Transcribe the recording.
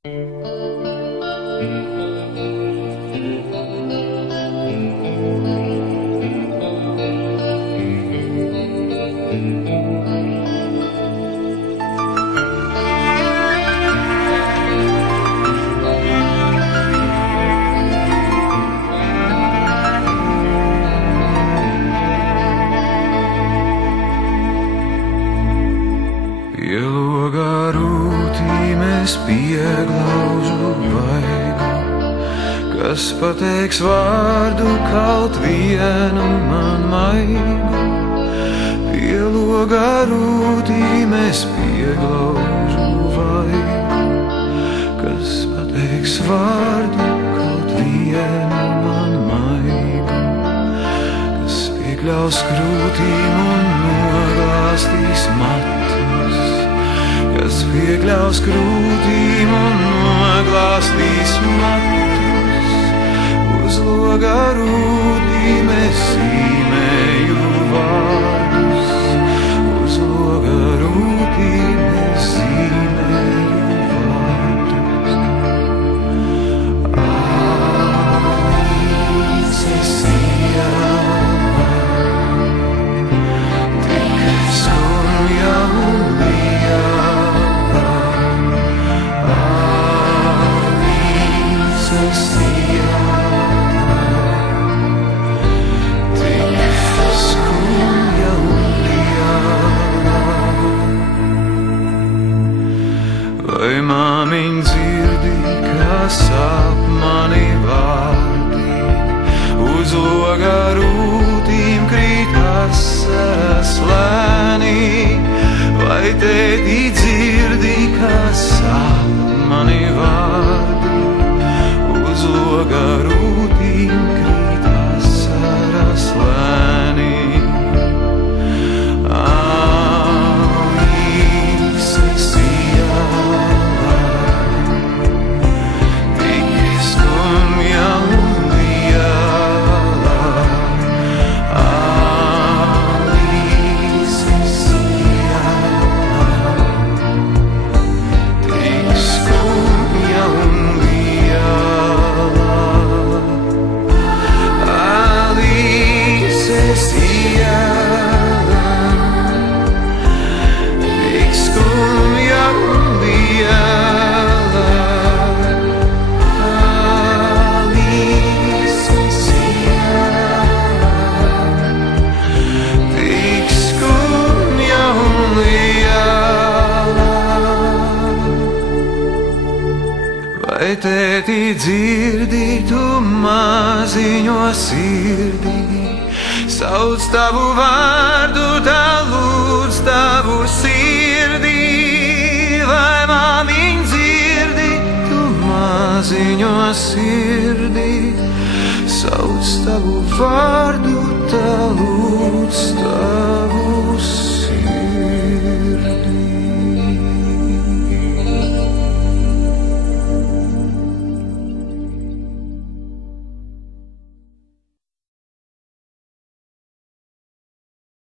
Pielogā rūtīm es pieglaužu vaigu, kas pateiks vārdu kaut vienu man maigu. Pielogā rūtīm es pieglaužu vaigu, kas pateiks vārdu kaut vienu man maigu, kas piekļaus krūtīm un noglāstīs matus, kas piekļaus krūtīm un noglāstīs matus. Uz loga rūtīm es zīmēju vārdus, uz loga rūtīm es zīmēju vārdus. Ālices ielā, tik skumja un liela. Ālices ielā, tik skumja un liela. Vai māmiņ dzirdi, kā sāp mani vārdi, uz loga rūtīm krīt asaras lēni? Vai tēti dzirdi, kā sāp mani vārdi, uz loga rūtīm krīt asaras lēni? Ālices ielā, tik skumja un liela. Ālices ielā, tik skumja un liela. Ālices ielā, tik skumja un liela. Ālices ielā, tik skumja un liela. Vai tēti dzirdi, tu maziņo sirdī, sauc tavu vārdu, tā lūdz tavu sirdī? Vai māmiņ dzirdi, tu maziņo sirdī, sauc tavu vārdu, tā lūdz tavu